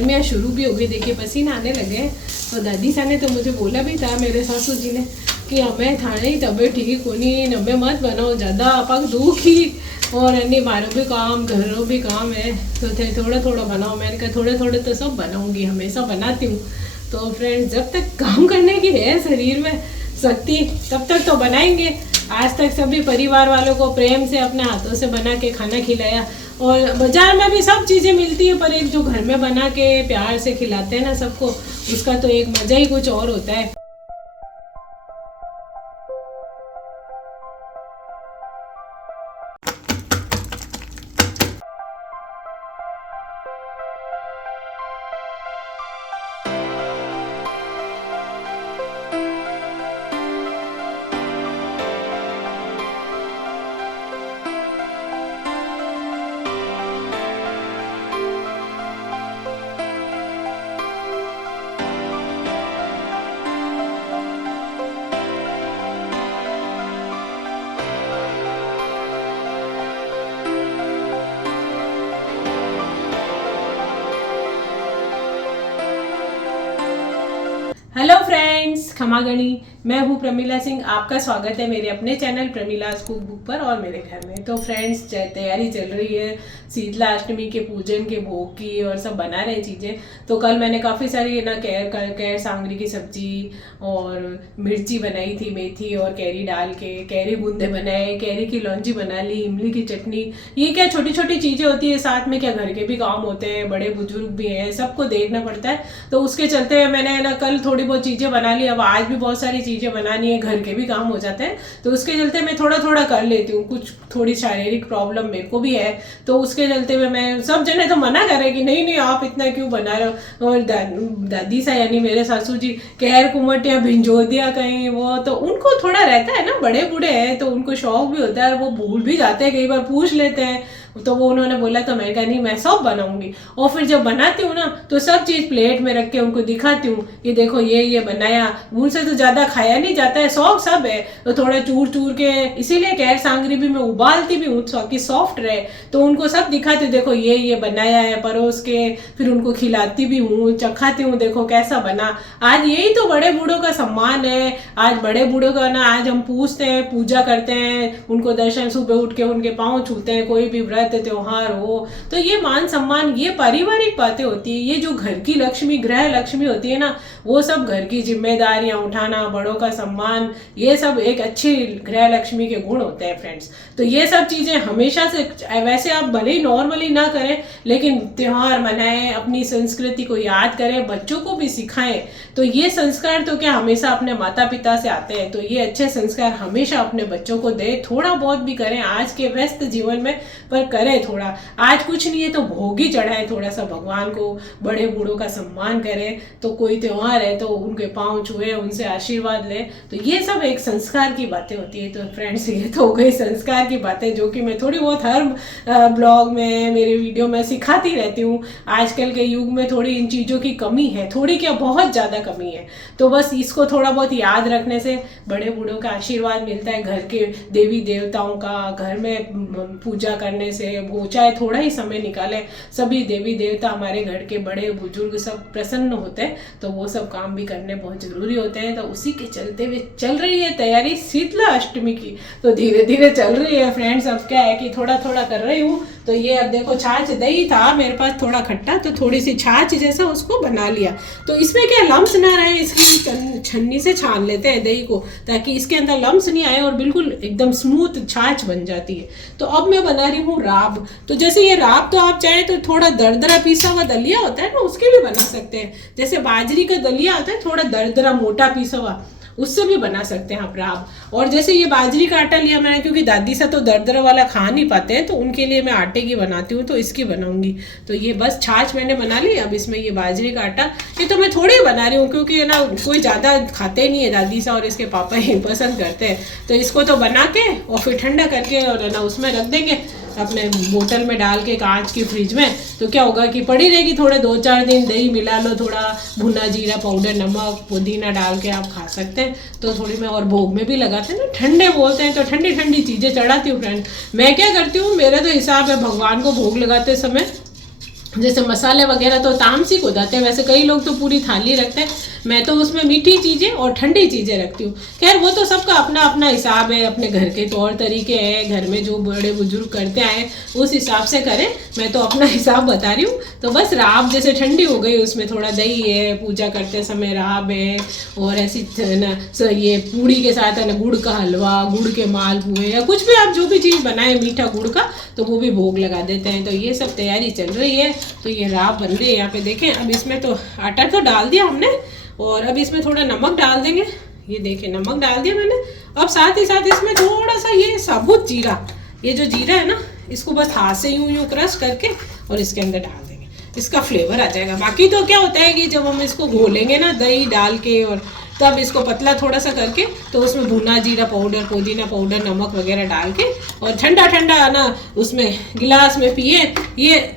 गर्मियाँ शुरू भी हो गई, देखिए पसीना आने लगे। तो दादी सा ने तो मुझे बोला भी था, मेरे सासू जी ने, कि हमें थाने तबीयत ठीक होनी, हमें मत बनाओ ज़्यादा पग दुखी, और अन्य मारो भी काम, घरों भी काम है, तो थे थोड़ा थोड़ा बनाओ। मैंने कहा थोड़े थोड़े तो सब बनाऊंगी, हमेशा बनाती हूँ। तो फ्रेंड्स, जब तक काम करने की है शरीर में शक्ति, तब तक तो बनाएंगे। आज तक सभी परिवार वालों को प्रेम से अपने हाथों से बना के खाना खिलाया, और बाजार में भी सब चीज़ें मिलती है, पर एक जो घर में बना के प्यार से खिलाते हैं ना सबको, उसका तो एक मज़ा ही कुछ और होता है। हेलो फ्रेंड्स, खमागणी, मैं हूँ प्रमिला सिंह। आपका स्वागत है मेरे अपने चैनल प्रमिलास कुक बुक पर और मेरे घर में। तो फ्रेंड्स, तैयारी चल रही है शीतला अष्टमी के पूजन के भोग की, और सब बना रहे चीज़ें। तो कल मैंने काफ़ी सारी ना कैर सांगरी की सब्जी और मिर्ची बनाई थी, मेथी और कैरी डाल के, कैरी बूंदे बनाए, कैरी की लौंजी बना ली, इमली की चटनी। ये क्या छोटी छोटी चीज़ें होती है, साथ में क्या घर के भी काम होते हैं, बड़े बुजुर्ग भी हैं, सबको देखना पड़ता है। तो उसके चलते मैंने ना कल थोड़ी बहुत चीज़ें बना ली, अब आज भी बहुत सारी चीज़ें बनानी है, घर के भी काम हो जाते हैं। तो उसके चलते मैं थोड़ा थोड़ा कर लेती हूँ। कुछ थोड़ी शारीरिक प्रॉब्लम मेरे को भी है, तो उसके चलते मैं सब जने तो मना करे कि नहीं नहीं आप इतना क्यों बना रहे हो। और दादी सा यानी मेरे सासू जी कहर कुमटिया भिंजो दिया कहीं, वो तो उनको थोड़ा रहता है ना, बड़े बूढ़े हैं तो उनको शौक भी होता है, और वो भूल भी जाते हैं, कई बार पूछ लेते हैं। तो वो उन्होंने बोला, तो मैं कहा नहीं मैं सब बनाऊंगी। और फिर जब बनाती हूँ ना, तो सब चीज़ प्लेट में रख के उनको दिखाती हूँ, ये देखो ये बनाया। उनसे तो ज़्यादा खाया नहीं जाता है, शौक सब है, तो थोड़ा चूर चूर के, इसीलिए कैर सांगरी भी मैं उबालती भी हूँ ताकि सॉफ्ट रहे। तो उनको सब दिखाती हूँ, देखो ये बनाया है, परोस के फिर उनको खिलाती भी हूँ, चखाती हूँ, देखो कैसा बना। आज यही तो बड़े बूढ़ों का सम्मान है। आज बड़े बूढ़ों का ना, आज हम पूछते हैं, पूजा करते हैं, उनको दर्शन, सुबह उठ के उनके पाँव छूते हैं, कोई भी त्योहार हो, तो ये मान सम्मान, ये पारिवारिक बातें होती है। ये जो घर की लक्ष्मी, गृह लक्ष्मी होती है ना, वो सब घर की जिम्मेदारियां उठाना, बड़ों का सम्मान, ये सब एक अच्छी गृह लक्ष्मी के गुण होते हैं फ्रेंड्स। तो ये सब चीजें हमेशा से, वैसे आप भले ही नॉर्मली ना करें, लेकिन त्योहार मनाएं, अपनी संस्कृति को याद करें, बच्चों को भी सिखाएं। तो ये संस्कार तो क्या हमेशा अपने माता पिता से आते हैं, तो ये अच्छे संस्कार हमेशा अपने बच्चों को दे। थोड़ा बहुत भी करें आज के व्यस्त जीवन में, पर करें थोड़ा। आज कुछ नहीं है तो भोग ही चढ़ाएं थोड़ा सा भगवान को, बड़े बूढ़ों का सम्मान करें। तो कोई त्योहार है तो उनके पाँव छुए, उनसे आशीर्वाद लें। तो ये सब एक संस्कार की बातें होती है। तो फ्रेंड्स, ये तो हो गई संस्कार की बातें, जो कि मैं थोड़ी बहुत हर ब्लॉग में, मेरे वीडियो में सिखाती रहती हूँ। आजकल के युग में थोड़ी इन चीज़ों की कमी है, थोड़ी क्या बहुत ज़्यादा कमी है। तो बस इसको थोड़ा बहुत याद रखने से बड़े बूढ़ों का आशीर्वाद मिलता है। घर के देवी देवताओं का घर में पूजा करने से, वो चाहे थोड़ा ही समय निकाले, सभी देवी देवता हमारे घर के बड़े बुजुर्ग सब प्रसन्न होते हैं। तो वो सब काम भी करने बहुत जरूरी होते हैं। तो उसी के चलते हुए चल रही है तैयारी शीतला अष्टमी की, तो धीरे धीरे चल रही है फ्रेंड्स। अब क्या है कि थोड़ा थोड़ा कर रही हूँ। तो ये अब देखो, छाछ दही था मेरे पास थोड़ा खट्टा, तो थोड़ी सी छाछ जैसा उसको बना लिया। तो इसमें क्या लम्स ना रहे, इसकी छन्नी से छान लेते हैं दही को, ताकि इसके अंदर लम्स नहीं आए और बिल्कुल एकदम स्मूथ छाछ बन जाती है। तो अब मैं बना रही हूँ राब। तो जैसे ये राब तो आप चाहे तो थोड़ा दरदरा पीसा हुआ दलिया होता है ना, उसके भी बना सकते हैं। जैसे बाजरी का दलिया होता है, थोड़ा दरदरा मोटा पीसा हुआ, उससे भी बना सकते हैं आप राब। और जैसे ये बाजरी का आटा लिया मैंने, क्योंकि दादी सा तो दरदरा वाला खा नहीं पाते हैं, तो उनके लिए मैं आटे की बनाती हूँ, तो इसकी बनाऊंगी। तो ये बस छाछ मैंने बना ली। अब इसमें ये बाजरी का आटा, ये तो मैं थोड़ी बना रही हूँ, क्योंकि है ना कोई ज़्यादा खाते नहीं है, दादी सा और इसके पापा ही पसंद करते हैं। तो इसको तो बना के और फिर ठंडा करके और है ना उसमें रख देंगे अपने बोतल में डाल के, कांच की फ्रिज में। तो क्या होगा कि पड़ी रहेगी, थोड़े 2-4 दिन दही मिला लो, थोड़ा भुना जीरा पाउडर, नमक, पुदीना डाल के आप खा सकते हैं। तो थोड़ी मैं, और भोग में भी लगाते हैं ना, ठंडे बोलते हैं, तो ठंडी ठंडी चीज़ें चढ़ाती हूँ फ्रेंड। मैं क्या करती हूँ, मेरा तो हिसाब है भगवान को भोग लगाते समय जैसे मसाले वगैरह तो तामसिक हो जाते हैं, वैसे कई लोग तो पूरी थाली रखते हैं, मैं तो उसमें मीठी चीज़ें और ठंडी चीज़ें रखती हूँ। खैर वो तो सबका अपना अपना हिसाब है, अपने घर के तौर तरीके हैं, घर में जो बड़े बुजुर्ग करते आए उस हिसाब से करें। मैं तो अपना हिसाब बता रही हूँ। तो बस राब जैसे ठंडी हो गई, उसमें थोड़ा दही है, पूजा करते समय राब है, और ऐसी ना ये पूड़ी के साथ है ना गुड़ का हलवा, गुड़ के मालपुए, या कुछ भी आप जो भी चीज़ बनाए मीठा गुड़ का, तो वो भी भोग लगा देते हैं। तो ये सब तैयारी चल रही है। तो ये राब बन रही है यहाँ पे देखें। अब इसमें तो आटा तो डाल दिया हमने, और अब इसमें थोड़ा नमक डाल देंगे। ये देखें नमक डाल दिया मैंने। अब साथ ही साथ इसमें थोड़ा सा ये साबुत जीरा, ये जो जीरा है ना, इसको बस हाथ से यूं यूं क्रश करके और इसके अंदर डाल देंगे, इसका फ्लेवर आ जाएगा। बाकी तो क्या होता है कि जब हम इसको घोलेंगे ना दही डाल के, और तब इसको पतला थोड़ा सा करके, तो उसमें भुना जीरा पाउडर, पुदीना पाउडर, नमक वगैरह डाल के, और ठंडा ठंडा ना उसमें गिलास में पिए। ये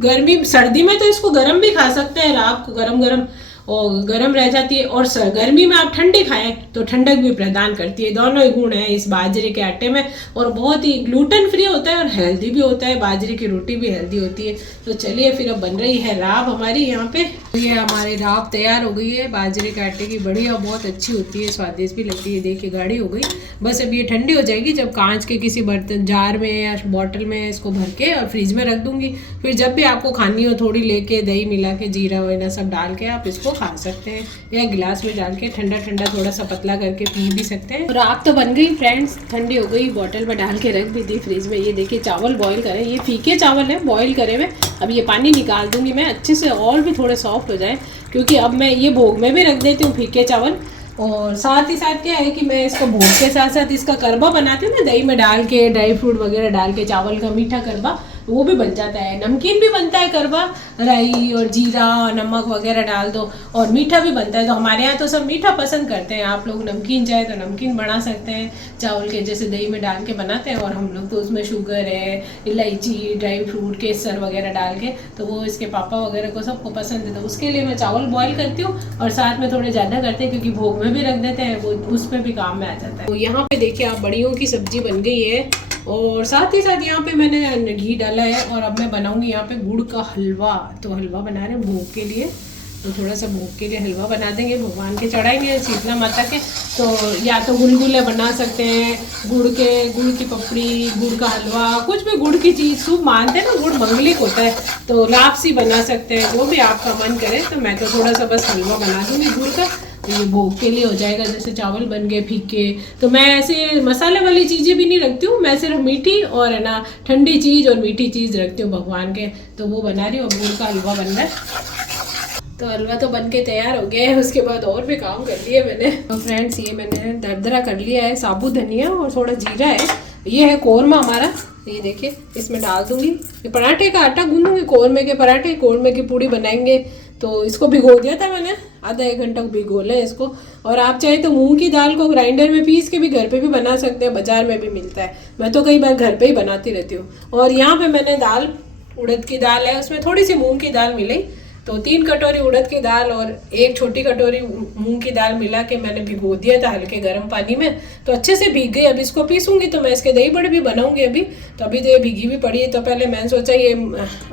गर्मी सर्दी में तो इसको गर्म भी खा सकते हैं, रात को गरम गरम और गर्म रह जाती है, और गर्मी में आप ठंडी खाएं तो ठंडक भी प्रदान करती है। दोनों ही गुण हैं इस बाजरे के आटे में, और बहुत ही ग्लूटेन फ्री होता है और हेल्दी भी होता है। बाजरे की रोटी भी हेल्दी होती है। तो चलिए फिर अब बन रही है राब हमारी यहाँ पे। ये हमारी राब तैयार हो गई है बाजरे के आटे की, बढ़िया बहुत अच्छी होती है, स्वादिष्ट भी लगती है। देखिए गाढ़ी हो गई। बस अब ये ठंडी हो जाएगी, जब कांच के किसी बर्तन जार में या बॉटल में इसको भर के और फ्रिज में रख दूंगी। फिर जब भी आपको खानी हो थोड़ी लेके दही मिला के जीरा वगैरह सब डाल के आप इसको खा सकते हैं, या गिलास में डाल के ठंडा ठंडा थोड़ा सा पतला करके पी भी सकते हैं। राब तो बन गई फ्रेंड्स, ठंडी हो गई, बॉटल में डाल के रख भी दी फ्रिज में। ये देखिए चावल बॉईल करें, ये फीके चावल है बॉईल करे हुए। अब ये पानी निकाल दूंगी मैं अच्छे से, और भी थोड़े सॉफ्ट हो जाए, क्योंकि अब मैं ये भोग में भी रख देती हूँ फीके चावल। और साथ ही साथ क्या है कि मैं इसको भोग के साथ साथ इसका करवा बनाती हूँ ना, दही में डाल के, ड्राई फ्रूट वगैरह डाल के, चावल का मीठा करवा, वो भी बन जाता है। नमकीन भी बनता है करवा, राई और जीरा नमक वगैरह डाल दो, और मीठा भी बनता है। तो हमारे यहाँ तो सब मीठा पसंद करते हैं। आप लोग नमकीन चाहे तो नमकीन बना सकते हैं, चावल के जैसे दही में डाल के बनाते हैं, और हम लोग तो उसमें शुगर है, इलायची, ड्राई फ्रूट, केसर वगैरह डाल के, तो वो इसके पापा वगैरह को सबको पसंद है। तो उसके लिए मैं चावल बॉईल करती हूँ, और साथ में थोड़े ज़्यादा करते हैं क्योंकि भोग में भी रख देते हैं, वो उसमें भी काम में आ जाता है। तो यहाँ पे देखिए आप बड़ियों की सब्जी बन गई है, और साथ ही साथ यहाँ पे मैंने घी डाला है, और अब मैं बनाऊंगी यहाँ पे गुड़ का हलवा। तो हलवा बना रहे हैं भोग के लिए, तो थोड़ा सा भोग के लिए हलवा बना देंगे, भगवान के चढ़ाएंगे शीतला माता के। तो या तो गुलगुले बना सकते हैं, गुड़ की पपड़ी, गुड़ का हलवा, कुछ भी गुड़ की चीज़, शुभ मानते हैं ना, गुड़ मंगलिक होता है, तो लापसी बना सकते हैं, जो भी आपका मन करे। तो मैं तो थोड़ा सा बस हलवा बना दूँगी गुड़ का, तो ये भोग के लिए हो जाएगा। जैसे चावल बन गए फीके, तो मैं ऐसे मसाले वाली चीज़ें भी नहीं रखती हूँ, मैं सिर्फ मीठी और है ना ठंडी चीज़ और मीठी चीज़ रखती हूँ भगवान के। तो वो बना रही हूँ, गुड़ का हलवा बन रहा है। तो हलवा तो बन के तैयार हो गया है, उसके बाद और भी काम कर लिए मैंने। तो फ्रेंड्स ये मैंने दरदरा कर लिया है, साबुत धनिया और थोड़ा जीरा है। ये है कोरमा हमारा, ये देखिए इसमें डाल दूंगी। ये पराठे का आटा गूंदूंगी, कोरमे के पराठे, कोरमे की पूड़ी बनाएंगे। तो इसको भिगो दिया था मैंने, आधा एक घंटा भिगो लें इसको। और आप चाहे तो मूंग की दाल को ग्राइंडर में पीस के भी घर पे भी बना सकते हैं, बाजार में भी मिलता है। मैं तो कई बार घर पे ही बनाती रहती हूँ। और यहाँ पे मैंने दाल, उड़द की दाल है, उसमें थोड़ी सी मूंग की दाल मिली, तो 3 कटोरी उड़द की दाल और 1 छोटी कटोरी मूंग की दाल मिला के मैंने भिगो दिया था हल्के गर्म पानी में, तो अच्छे से भीग गई। अब इसको पीसूंगी तो मैं इसके दही बड़े भी बनाऊंगी अभी। तो अभी तो ये भीगी भी पड़ी है, तो पहले मैंने सोचा ये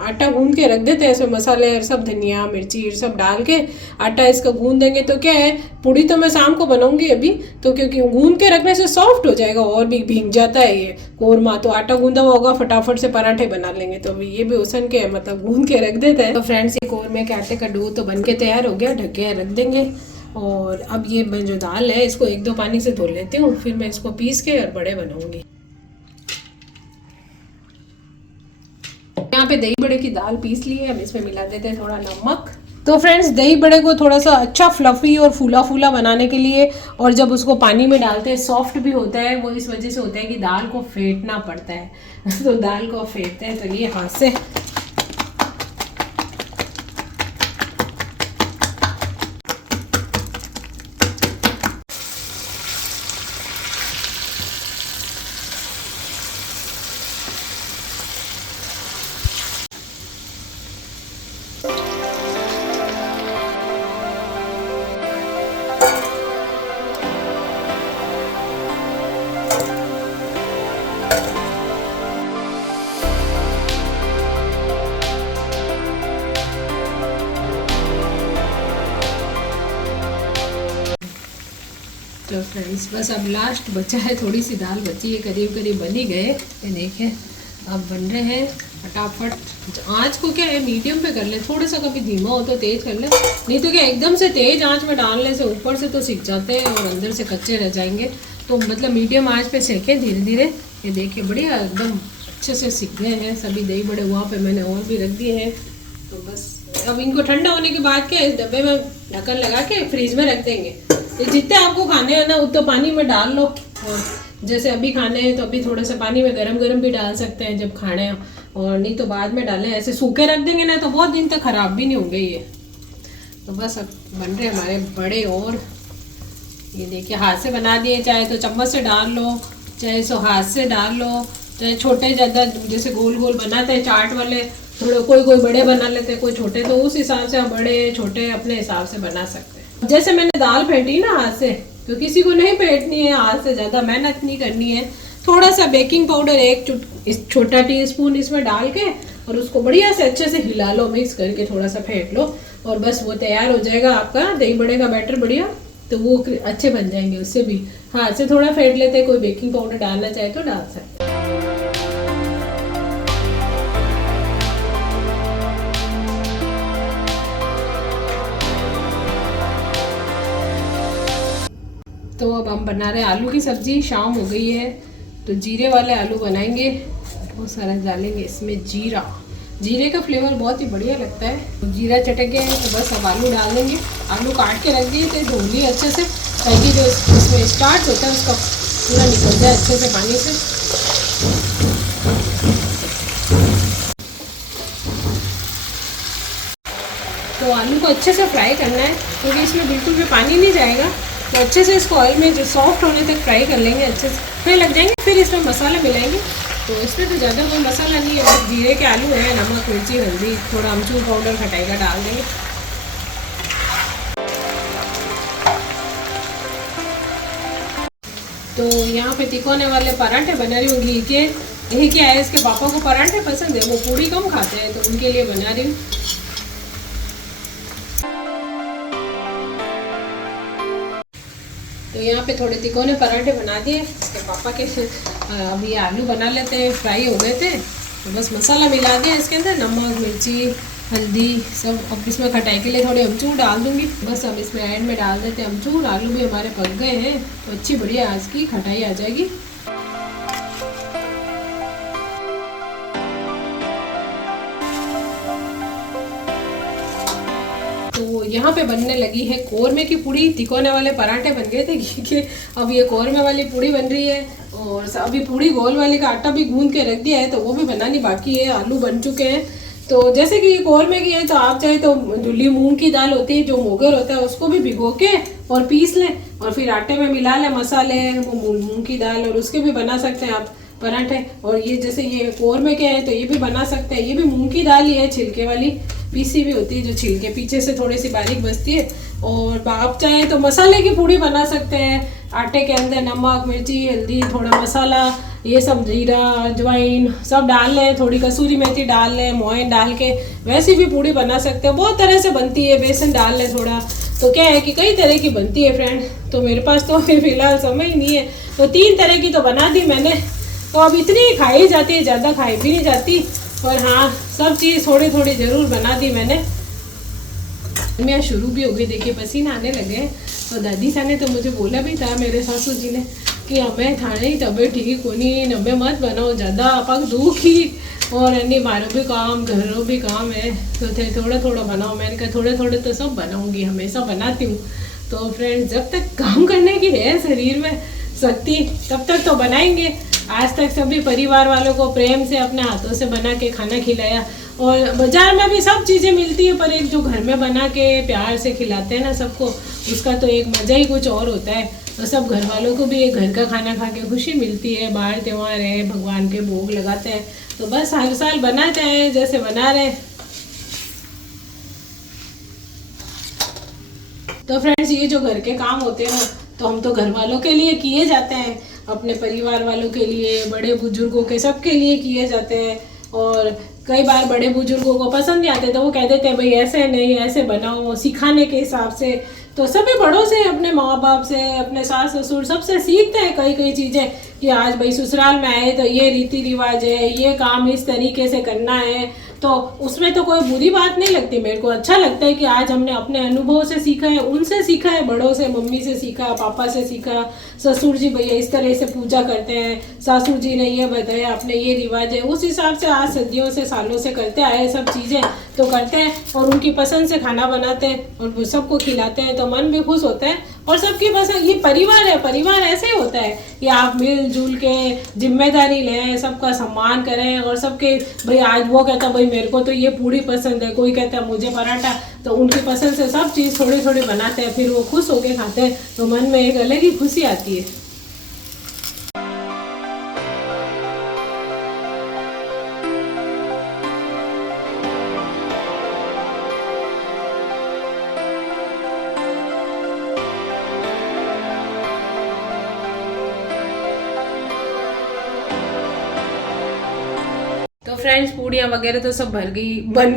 आटा गूंद के रख देते हैं, इसमें मसाले सब धनिया मिर्ची सब डाल के आटा इसका गूंद देंगे। तो क्या है, पूड़ी तो मैं शाम को बनाऊंगी अभी, तो क्योंकि गूंद के रखने से सॉफ्ट हो जाएगा, और भी भीग जाता है ये कोरमा। तो आटा गूंदा हुआ होगा, फटाफट से पराठे बना लेंगे। तो अभी ये भी ओसन के मतलब गूंद के रख देते हैं। तो फ्रेंड्स ये कोरमे के आटे का डो तो बन के तैयार हो गया, ढक के रख देंगे। और अब ये जो दाल है इसको 1-2 पानी से धो लेती हूँ, फिर मैं इसको पीस के और बड़े बनाऊंगी। यहाँ पे दही बड़े की दाल पीस ली है, अब इसमें मिला देते हैं थोड़ा नमक। तो फ्रेंड्स दही बड़े को थोड़ा सा अच्छा फ्लफी और फूला फूला बनाने के लिए, और जब उसको पानी में डालते हैं सॉफ्ट भी होता है, वो इस वजह से होता है कि दाल को फेंटना पड़ता है। तो दाल को फेंटते हैं, तो ये हाथ से तो फ्रेंड्स बस अब लास्ट बचा है, थोड़ी सी दाल बची है, करीब करीब बन ही गए। ये देखिए अब बन रहे हैं फटाफट। आँच को क्या है मीडियम पे कर ले, थोड़ा सा कभी धीमा हो तो तेज़ कर ले, नहीं तो क्या एकदम से तेज़ आँच में डालने से ऊपर से तो सिक जाते हैं और अंदर से कच्चे रह जाएंगे। तो मतलब मीडियम आँच पे सेकें धीरे धीरे। ये देखिए बढ़िया एकदम अच्छे से सिक गए हैं सभी दही बड़े। वहाँ पे मैंने और भी रख दिए हैं। तो बस अब इनको ठंडा होने के बाद क्या इस डब्बे में ढक्कन लगा के फ्रीज में रख देंगे। ये जितने आपको खाने हैं ना उतना पानी में डाल लो, और जैसे अभी खाने हैं तो अभी थोड़ा सा पानी में गरम गरम भी डाल सकते हैं जब खाने हैं, और नहीं तो बाद में डालें। ऐसे सूखे रख देंगे ना तो बहुत दिन तक ख़राब भी नहीं होंगे ये। तो बस अब बन रहे हमारे बड़े। और ये देखिए हाथ से बना दिए, चाहे तो चम्मच से डाल लो, चाहे सो हाथ से डाल लो, चाहे छोटे ज़्यादा जैसे गोल गोल बनाते हैं चाट वाले, थोड़े कोई बड़े बना लेते हैं कोई छोटे, तो उस हिसाब से आप बड़े छोटे अपने हिसाब से बना सकते हैं। जैसे मैंने दाल फेंटी ना हाथ से, तो किसी को नहीं फेंटनी है हाथ से, ज़्यादा मेहनत नहीं करनी है। थोड़ा सा बेकिंग पाउडर एक छोटा टीस्पून इसमें डाल के और उसको बढ़िया से अच्छे से हिला लो, मिक्स करके थोड़ा सा फेंट लो, और बस वो तैयार हो जाएगा आपका दही बड़े का बैटर बढ़िया। तो वो अच्छे बन जाएंगे। उससे भी हाथ से थोड़ा फेंट लेते, कोई बेकिंग पाउडर डालना चाहे तो डाल सकते। तो अब हम बना रहे हैं आलू की सब्जी। शाम हो गई है तो जीरे वाले आलू बनाएंगे। बहुत सारा डालेंगे इसमें जीरा, जीरे का फ्लेवर बहुत ही बढ़िया लगता है। तो जीरा चटक गया है तो बस अब आलू डाल देंगे। आलू काट के रख दिए थे, धो लिए अच्छे से, ताकि जो इसमें स्टार्च होता है उसका पूरा निकल जाए अच्छे से पानी से। तो आलू को अच्छे से फ्राई करना है क्योंकि इसमें बिल्कुल भी पानी नहीं जाएगा। तो अच्छे से इसको ऑयल में जो सॉफ्ट होने तक फ्राई कर लेंगे, अच्छे से फ्राई लग जाएंगे। फिर इसमें मसाला मिलाएंगे। तो इसमें तो ज़्यादा कोई मसाला नहीं है, बस जीरे के आलू है, नमक मिर्ची हल्दी थोड़ा अमचूर पाउडर खटाई का डाल देंगे। तो यहाँ पे तिकोने वाले पराठे बना रही हूँ घी के। यही क्या है, इसके पापा को पराठे पसंद है, वो पूड़ी कम खाते हैं, तो उनके लिए बना रही हूँ। तो यहाँ पे थोड़े तिकोने पराठे बना दिए इसके पापा के। अभी आलू बना लेते हैं, फ्राई हो गए थे। तो बस मसाला मिला दिया इसके अंदर, नमक मिर्ची हल्दी सब। अब इसमें खटाई के लिए थोड़े अमचूर डाल दूंगी। बस अब इसमें एंड में डाल देते हैं अमचूर। आलू भी हमारे पक गए हैं तो अच्छी बढ़िया आज की खटाई आ जाएगी। तो यहाँ पे बनने लगी है कौरमे की पूड़ी। तिकोने वाले पराठे बन गए थे घी के, अब ये कौरमे वाली पूड़ी बन रही है। और अभी पूड़ी गोल वाली का आटा भी गूंद के रख दिया है, तो वो भी बनानी बाकी है। आलू बन चुके हैं। तो जैसे कि ये कौरमे की है तो आप चाहे तो धुली मूंग की दाल होती है जो मोगर होता है, उसको भी भिगो के और पीस लें और फिर आटे में मिला लें मसाले, वो मूंग की दाल, और उसके भी बना सकते हैं आप पराठे। और ये जैसे ये कौरमे के हैं तो ये भी बना सकते हैं। ये भी मूंग की दाल ही है, छिलके वाली पीसी भी होती है, जो छिलके पीछे से थोड़ी सी बारीक बचती है। और आप चाहे तो मसाले की पूड़ी बना सकते हैं। आटे के अंदर नमक मिर्ची हल्दी थोड़ा मसाला ये सब जीरा अजवाइन सब डाल लें, थोड़ी कसूरी मेथी डाल लें, मोइन डाल के वैसी भी पूड़ी बना सकते हैं। बहुत तरह से बनती है, बेसन डाल लें थोड़ा। तो क्या है कि कई तरह की बनती है फ्रेंड। तो मेरे पास तो फिलहाल समय ही नहीं है, तो 3 तरह की तो बना दी मैंने। तो अब इतनी खाई जाती है, ज़्यादा खाई भी नहीं जाती। और हाँ, सब चीज़ थोड़ी थोड़ी ज़रूर बना दी मैंने। मैं शुरू भी हो गई, देखिए पसीना आने लगे। तो दादी सा ने तो मुझे बोला भी था, मेरे सासू जी ने, कि हमें थाने तबीयत ठीक होनी, हमें मत बनाओ ज़्यादा पग दुखी, और अन्य मारो भी काम घरों भी काम है, तो थे थोड़ा थोड़ा बनाओ। मैंने कहा थोड़े थोड़े तो सब बनाऊंगी, हमेशा बनाती हूँ। तो फ्रेंड्स जब तक काम करने की है शरीर में शक्ति तब तक तो बनाएंगे। आज तक सभी परिवार वालों को प्रेम से अपने हाथों से बना के खाना खिलाया। और बाजार में भी सब चीज़ें मिलती है, पर एक जो घर में बना के प्यार से खिलाते हैं ना सबको, उसका तो एक मज़ा ही कुछ और होता है। तो सब घर वालों को भी एक घर का खाना खा के खुशी मिलती है। बाहर त्यौहार है, भगवान के भोग लगाते हैं, तो बस हर साल बनाते हैं जैसे बना रहे। तो फ्रेंड्स ये जो घर के काम होते हैं ना, तो हम तो घर वालों के लिए किए जाते हैं, अपने परिवार वालों के लिए, बड़े बुजुर्गों के सबके लिए किए जाते हैं। और कई बार बड़े बुजुर्गों को पसंद नहीं आते तो वो कह देते हैं भाई ऐसे नहीं, ऐसे बनाओ, सिखाने के हिसाब से। तो सभी बड़ों से, अपने माँ बाप से, अपने सास ससुर सबसे सीखते हैं कई कई चीज़ें कि आज भाई ससुराल में आए तो ये रीति रिवाज है, ये काम इस तरीके से करना है। तो उसमें तो कोई बुरी बात नहीं लगती, मेरे को अच्छा लगता है कि आज हमने अपने अनुभव से सीखा है, उनसे सीखा है, बड़ों से, मम्मी से सीखा, पापा से सीखा। ससुर जी भैया इस तरह से पूजा करते हैं, सासू जी ने ये बताया, अपने ये रिवाज है, उस हिसाब से आज सदियों से सालों से करते आए सब चीज़ें तो करते हैं और उनकी पसंद से खाना बनाते हैं और सबको खिलाते हैं, तो मन भी खुश होता है। और सबकी पसंद, ये परिवार है, परिवार ऐसे ही होता है कि आप मिलजुल के जिम्मेदारी लें, सबका सम्मान करें और सबके, भाई आज वो कहता भाई मेरे को तो ये पूरी पसंद है, कोई कहता है मुझे पराठा, तो उनकी पसंद से सब चीज़ थोड़ी थोड़ी बनाते हैं, फिर वो खुश होके खाते हैं, तो मन में एक अलग ही खुशी आती है। तो फ्रेंड्स, पूड़ियाँ वगैरह तो सब बन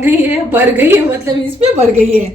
गई है, भर गई है, मतलब इसमें भर गई है,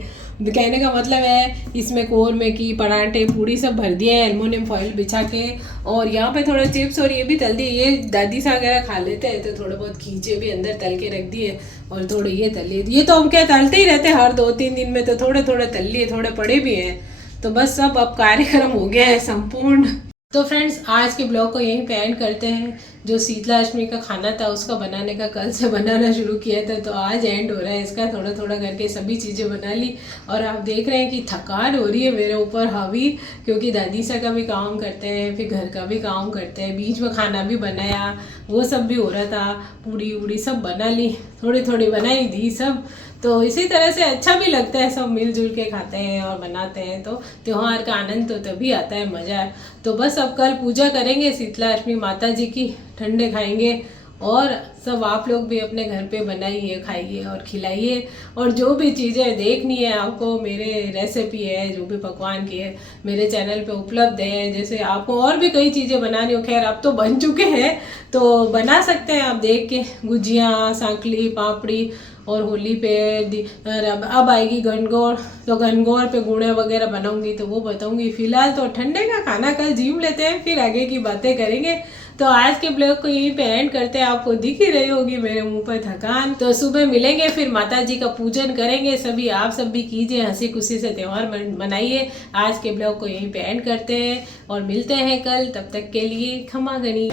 कहने का मतलब है इसमें कोरमे की पराठे पूड़ी सब भर दिया है एल्युमिनियम फॉइल बिछा के। और यहाँ पे थोड़ा चिप्स और ये भी तल दिए, ये दादी सा वगैरह खा लेते हैं तो थोड़े बहुत खींचे भी अंदर तल के रख दिए और थोड़े ये तल लिए। ये तो हम क्या तलते ही रहते हैं हर 2-3 दिन में, तो थोड़े थोड़े तल लिए, थोड़े पड़े भी हैं। तो बस सब अब कार्यक्रम हो गया है संपूर्ण। तो फ्रेंड्स, आज के ब्लॉग को यहीं पे एंड करते हैं। जो शीतला अष्टमी का खाना था उसका बनाने का कल से बनाना शुरू किया था, तो आज एंड हो रहा है इसका। थोड़ा थोड़ा करके सभी चीज़ें बना ली और आप देख रहे हैं कि थकान हो रही है मेरे ऊपर हावी, क्योंकि दादी सा का भी काम करते हैं, फिर घर का भी काम करते हैं, बीच में खाना भी बनाया, वो सब भी हो रहा था, पूड़ी उड़ी सब बना ली, थोड़ी थोड़ी बनाई दी सब। तो इसी तरह से अच्छा भी लगता है, सब मिलजुल के खाते हैं और बनाते हैं, तो त्यौहार का आनंद तो तभी आता है, मज़ा। तो बस अब कल पूजा करेंगे शीतला अष्टमी माता जी की, ठंडे खाएंगे और सब आप लोग भी अपने घर पे बनाइए, खाइए और खिलाइए। और जो भी चीज़ें देखनी है आपको, मेरे रेसिपी है, जो भी पकवान की है मेरे चैनल पे उपलब्ध है। जैसे आपको और भी कई चीज़ें बनानी हो, खैर अब तो बन चुके हैं तो बना सकते हैं आप देख के, गुजिया, सांकली, पापड़ी। और होली पे अब आएगी गणगौर, तो गणगौर पे गुड़े वगैरह बनाऊंगी तो वो बताऊंगी। फिलहाल तो ठंडे का खाना कल जीव लेते हैं, फिर आगे की बातें करेंगे। तो आज के ब्लॉग को यहीं पे एंड करते हैं। आपको दिख ही रही होगी मेरे मुंह पर थकान। तो सुबह मिलेंगे, फिर माता जी का पूजन करेंगे सभी, आप सब भी कीजिए, हंसी खुशी से त्यौहार मनाइए। आज के ब्लॉग को यहीं पे एंड करते हैं और मिलते हैं कल, तब तक के लिए खमा गणी।